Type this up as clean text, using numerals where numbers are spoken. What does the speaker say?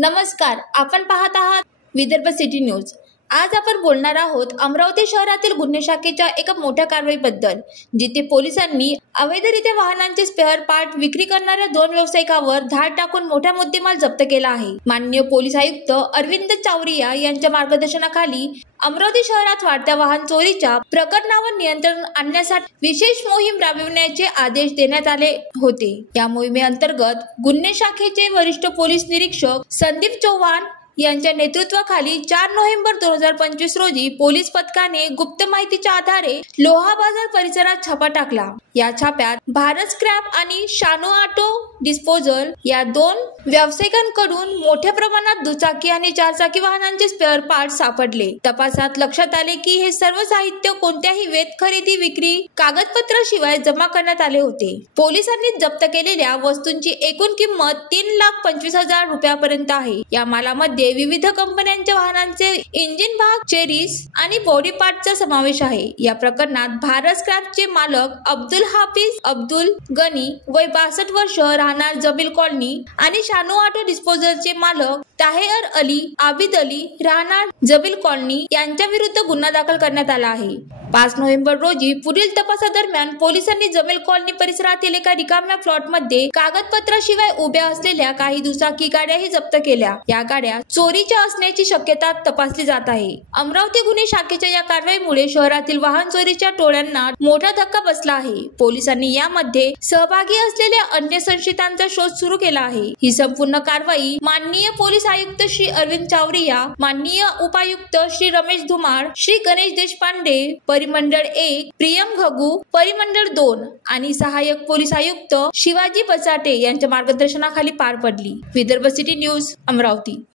नमस्कार, आपण पाहत आहात विदर्भ सिटी न्यूज। आज आपण बोलणार आहोत अमरावती शहरातील गुन्हे शाखेच्या एका मोठ्या कारवाईबद्दल, जिथे पोलिसांनी अवैधरित्या वाहनांचे स्पेअर पार्ट विक्री करणाऱ्या 2 व्यावसायिकांवर धाड टाकून मोठा मुद्देमाल जप्त केला आहे। माननीय पोलीस आयुक्त अरविंद चावरिया यांच्या मार्गदर्शनाखाली अमरावती शहरात वाढत्या वाहन चोरीच्या प्रकरणावर नियंत्रण आणण्यासाठी विशेष मोहीम राबविण्याचे आदेश देण्यात आले होते। या मोहिमेअंतर्गत गुन्हे शाखेचे वरिष्ठ पोलीस निरीक्षक संदीप चव्हाण यांच्या नेतृत्वाखाली 4 नोव्हेंबर 2025 रोजी पोलीस पथकाने गुप्त माहितीच्या आधारे लोहा बाजार परिसरात छापा टाकला। या छाप्यात भारत स्क्रॅप आणि शानू ऑटो डिस्पोजल या 2 व्यावसायिकांकडून मोठ्या प्रमाणात दुचाकी आणि 4 चाकी वाहनांचे स्पेअर पार्ट सापडले। तपासात लक्षात आले की हे सर्व साहित्य कोणत्याही वैध खरेदी विक्री कागदपत्राशिवाय जमा करण्यात आले होते। पोलिसांनी जप्त केलेल्या वस्तूंची एकूण किंमत 3,25,000 रुपयापर्यंत आहे। या मालामध्ये विविध कंपन्यांच्या वाहनांचे इंजिन भाग, चेरीस आणि बॉडी पार्टचा समावेश आहे। या प्रकरणात भारत स्क्रॅपचे मालक अब्दुल हाफिज अब्दुल गनी वय 62 वर्ष राहणार जमील कॉलनी आणि शानू ऑटो डिस्पोजलचे मालक ताहेर अली आबिद अली राहणार जमील कॉलनी यांच्या विरुद्ध गुन्हा दाखल करण्यात आला आहे। 5 नोव्हेंबर रोजी पुढील तपासादरम्यान पोलिसांनी जमील कॉलनी परिसरातील एका रिकाम्या प्लॉटमध्ये कागदपत्राशिवाय उभ्या असलेल्या काही दुचाकी गाड्याही जप्त केल्या। या गाड्या चोरीच्या असण्याची शक्यता तपासली जात आहे। अमरावती गुन्हे शाखेच्या या कारवाईमुळे शहरातील वाहन चोरीच्या टोळ्यांना मोठा धक्का बसला आहे। पोलिसांनी यामध्ये सहभागी असलेल्या अन्य संशयितांचा शोध सुरू केला आहे। ही संपूर्ण कारवाई माननीय पोलीस आयुक्त श्री अरविंद चावरिया, माननीय उपायुक्त श्री रमेश धुमाळ, श्री गणेश देशपांडे, परिमंडळ 1 प्रियम घगू, परिमंडळ 2 आणि सहाय्यक पोलीस आयुक्त शिवाजी बचाटे यांच्या मार्गदर्शनाखाली पार पडली। Vidarbha city news, Amravati.